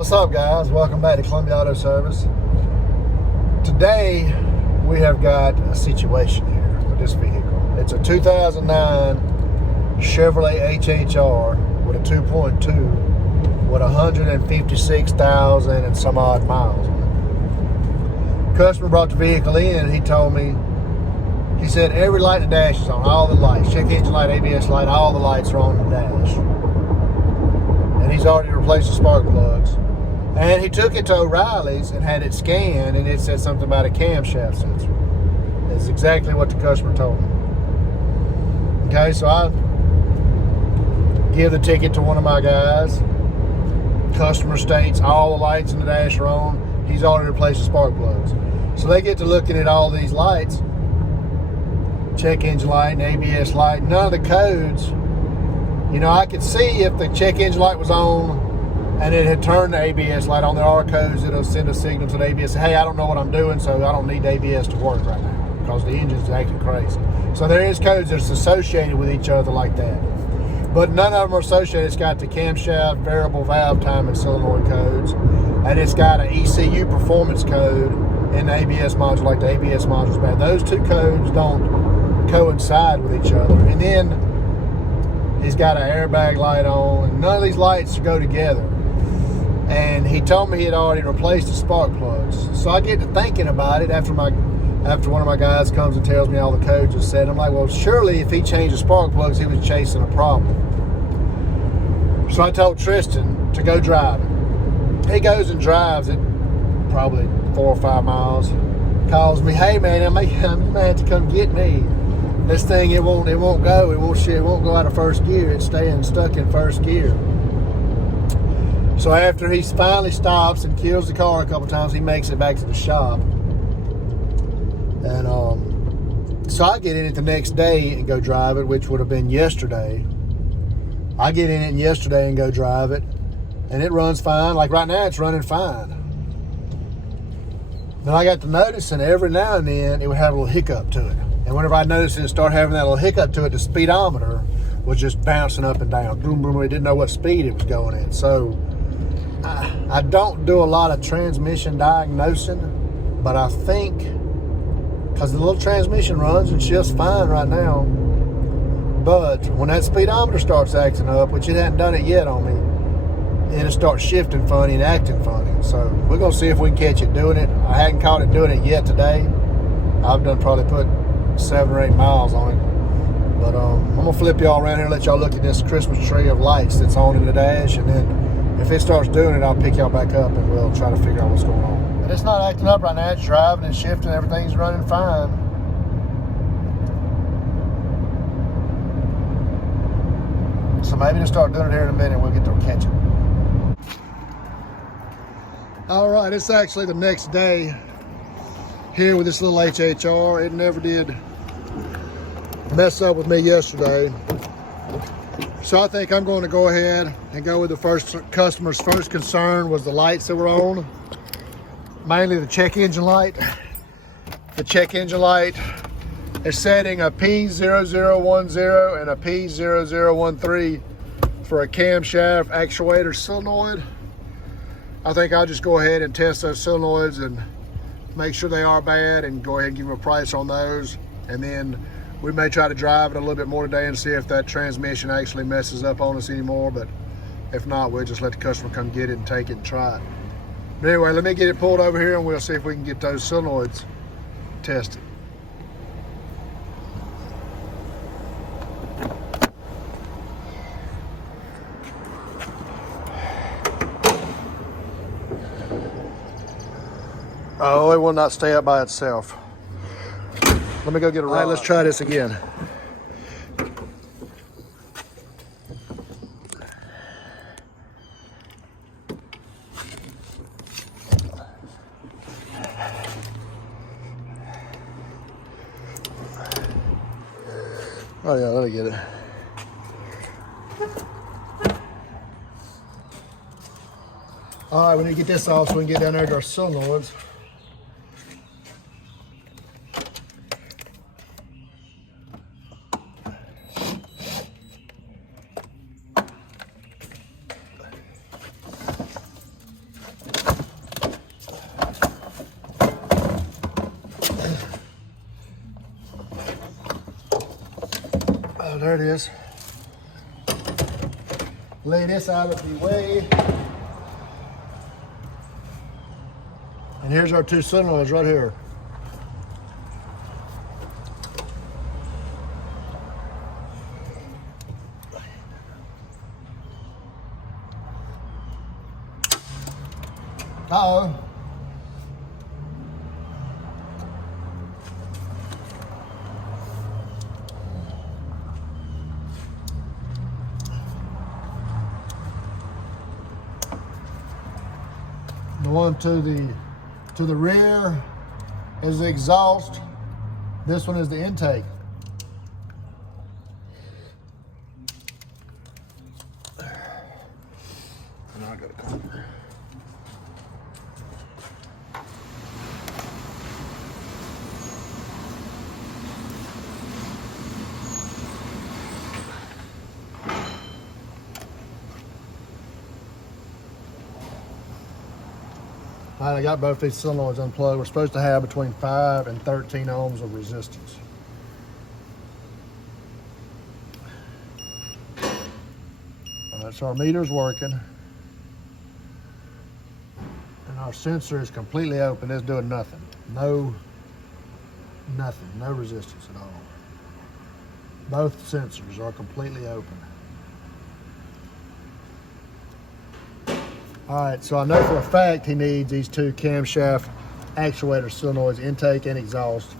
What's up, guys? Welcome back to Columbia Auto Service. Today we have got a situation here with this vehicle. It's a 2009 Chevrolet HHR with a 2.2 with 156,000 and some odd miles on it. Customer brought the vehicle in and he told me, he said every light in the dash is on, all the lights, check engine light, ABS light, all the lights are on the dash. And he's already replaced the spark plugs. And he took it to O'Reilly's and had it scanned, and it said something about a camshaft sensor. That's exactly what the customer told me. Okay, so I give the ticket to one of my guys. Customer states all the lights in the dash are on. He's already replaced the spark plugs. So they get to looking at all these lights. Check engine light and ABS light. None of the codes. You know, I could see if the check engine light was on and it had turned the ABS light on. There are codes that'll send a signal to the ABS. Hey, I don't know what I'm doing, so I don't need the ABS to work right now because the engine's acting crazy. So there is codes that's associated with each other like that. But none of them are associated. It's got the camshaft, variable valve time, and solenoid codes. And it's got an ECU performance code in the ABS module, like the ABS module's bad. Those two codes don't coincide with each other. And then he's got an airbag light on, and none of these lights go together. And he told me he had already replaced the spark plugs. So I get to thinking about it after one of my guys comes and tells me all the codes are set. I'm like, well, surely if he changed the spark plugs, he was chasing a problem. So I told Tristan to go drive it. He goes and drives it probably 4 or 5 miles. Calls me, hey man, you may have to come get me. This thing, it won't go. It won't go out of first gear. It's staying stuck in first gear. So after he finally stops and kills the car a couple times, he makes it back to the shop. And so I get in it the next day and go drive it, which would have been yesterday. I get in it yesterday and go drive it, and it runs fine. Like right now, it's running fine. Then I got to noticing every now and then it would have a little hiccup to it. And whenever I noticed it start having that little hiccup to it, the speedometer was just bouncing up and down. Boom, boom, it didn't know what speed it was going in. So I don't do a lot of transmission diagnosing, but I think, because the little transmission runs and shifts fine right now, but when that speedometer starts acting up, which it hadn't done it yet on me, it'll start shifting funny and acting funny. So we're going to see if we can catch it doing it. I hadn't caught it doing it yet today. I've probably put 7 or 8 miles on it. But I'm going to flip y'all around here and let y'all look at this Christmas tree of lights that's on in the dash, and then if it starts doing it, I'll pick y'all back up and we'll try to figure out what's going on. But it's not acting up right now. It's driving and shifting. Everything's running fine. So maybe it'll start doing it here in a minute and we'll get to catch it. All right, it's actually the next day here with this little HHR. It never did mess up with me yesterday. So I think I'm going to go ahead and go with the customer's first concern was the lights that were on. Mainly the check engine light. The check engine light is setting a P0010 and a P0013 for a camshaft actuator solenoid. I think I'll just go ahead and test those solenoids and make sure they are bad and go ahead and give them a price on those. And then we may try to drive it a little bit more today and see if that transmission actually messes up on us anymore. But if not, we'll just let the customer come get it and take it and try it. But anyway, let me get it pulled over here and we'll see if we can get those solenoids tested. Oh, it will not stay up by itself. Let me go get a rod. All right, let's try this again. Oh yeah, let me get it. All right, we need to get this off so we can get down there to our solenoids. there it is. Lay this out of the way. And here's our two solenoids right here. Uh-oh. The one to the rear is the exhaust. This one is the intake. And I got a cover. All right, I got both these solenoids unplugged. We're supposed to have between 5 and 13 ohms of resistance. All right, so our meter's working. And our sensor is completely open. It's doing nothing. Nothing, no resistance at all. Both sensors are completely open. All right, so I know for a fact he needs these two camshaft actuator solenoids, intake and exhaust.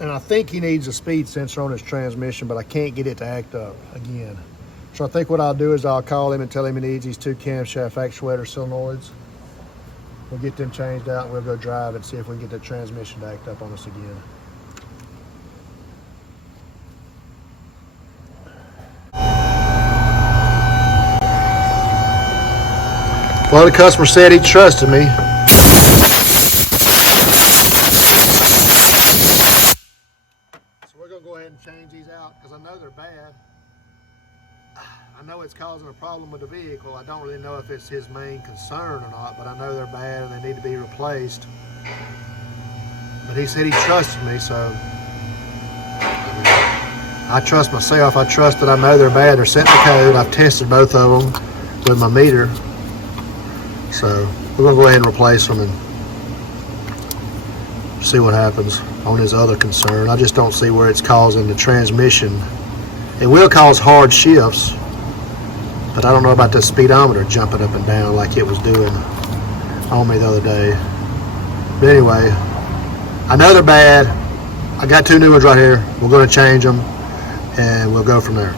And I think he needs a speed sensor on his transmission, but I can't get it to act up again. So I think what I'll do is I'll call him and tell him he needs these two camshaft actuator solenoids. We'll get them changed out and we'll go drive and see if we can get the transmission to act up on us again. Well, the customer said he trusted me. So we're gonna go ahead and change these out because I know they're bad. I know it's causing a problem with the vehicle. I don't really know if it's his main concern or not, but I know they're bad and they need to be replaced. But he said he trusted me, so I trust myself. I trust that I know they're bad. They're setting the code. I've tested both of them with my meter. So we're gonna go ahead and replace them and see what happens on his other concern. I just don't see where it's causing the transmission. It will cause hard shifts, but I don't know about the speedometer jumping up and down like it was doing on me the other day. But anyway, I know they're bad. I got two new ones right here. We're gonna change them and we'll go from there.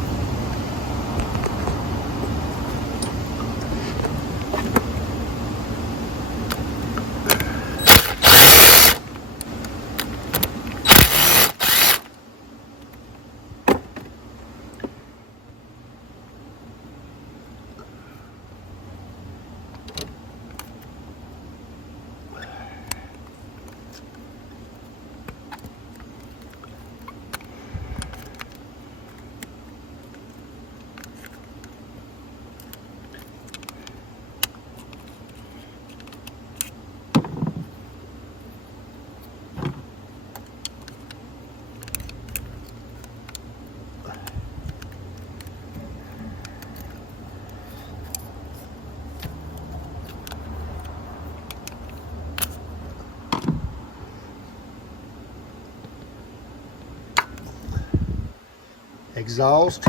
Exhaust.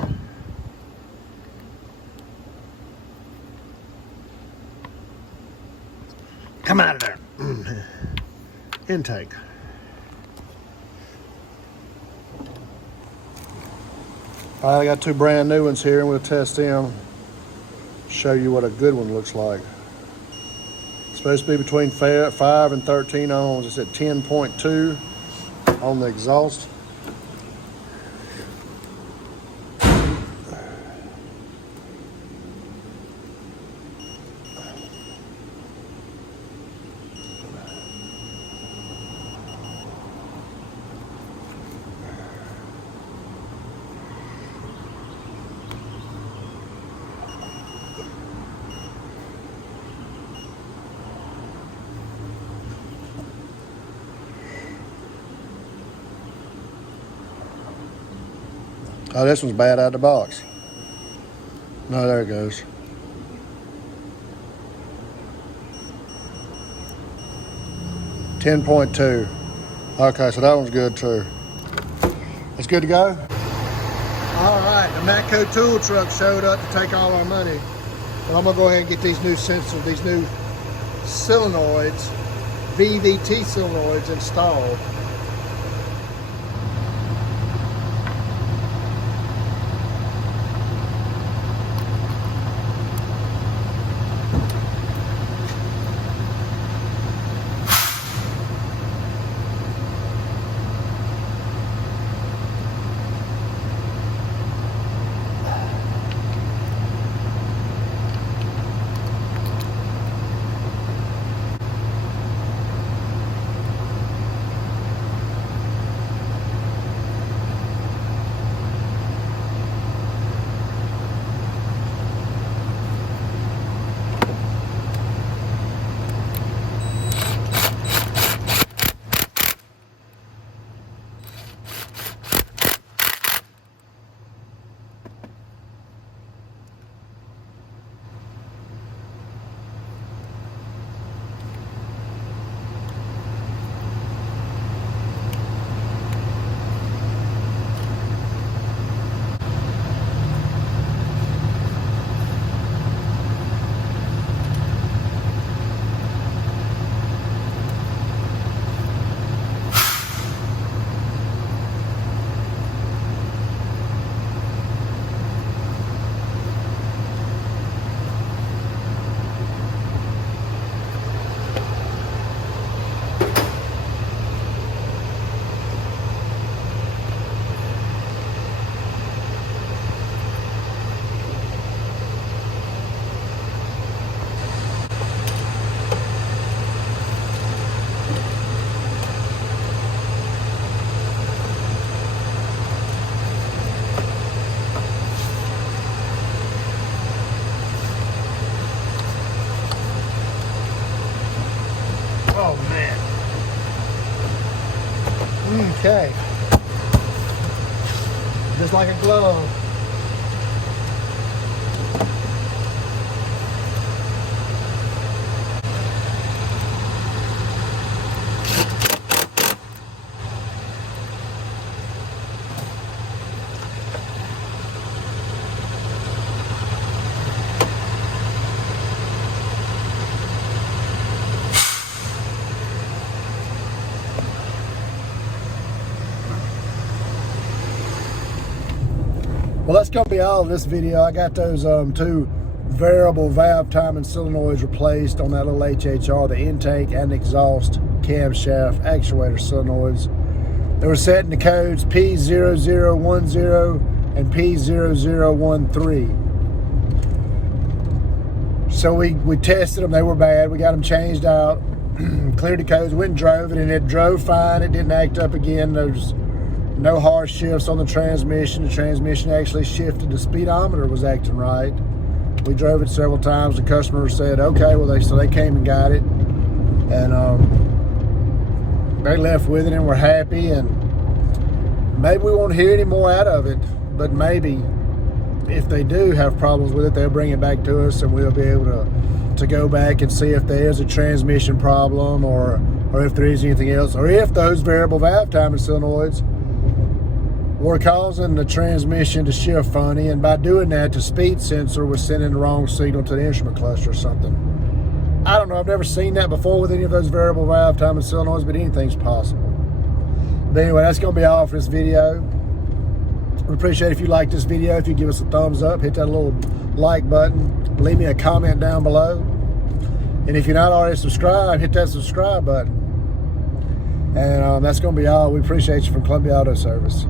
Come out of there. Intake. All right, I got two brand new ones here and we'll test them. Show you what a good one looks like. It's supposed to be between 5 and 13 ohms. It's at 10.2 on the exhaust. Oh, this one's bad out of the box. No, there it goes. $10.2. Okay, so that one's good too. It's good to go? All right, the Matco tool truck showed up to take all our money. But I'm gonna go ahead and get these new sensors, these new solenoids, VVT solenoids installed. Oh man. Okay. Just like a glove. Well, that's going to be all of this video. I got those two variable valve timing solenoids replaced on that little HHR, the intake and exhaust camshaft actuator solenoids. They were set in the codes P0010 and P0013. So we tested them. They were bad. We got them changed out, cleared the codes, went and drove it, and it drove fine. It didn't act up again. There's no hard shifts on the transmission. The transmission actually shifted. The speedometer was acting right. We drove it several times. The customer said, okay, well, so they came and got it. And they left with it and were happy. And maybe we won't hear any more out of it, but maybe if they do have problems with it, they'll bring it back to us and we'll be able to go back and see if there's a transmission problem or if there is anything else, or if those variable valve timing solenoids were causing the transmission to shift funny, and by doing that, the speed sensor was sending the wrong signal to the instrument cluster or something. I don't know. I've never seen that before with any of those variable valve timing solenoids, but anything's possible. But anyway, that's going to be all for this video. We appreciate it if you like this video. If you give us a thumbs up, hit that little like button, leave me a comment down below. And if you're not already subscribed, hit that subscribe button. And that's going to be all. We appreciate you from Columbia Auto Service.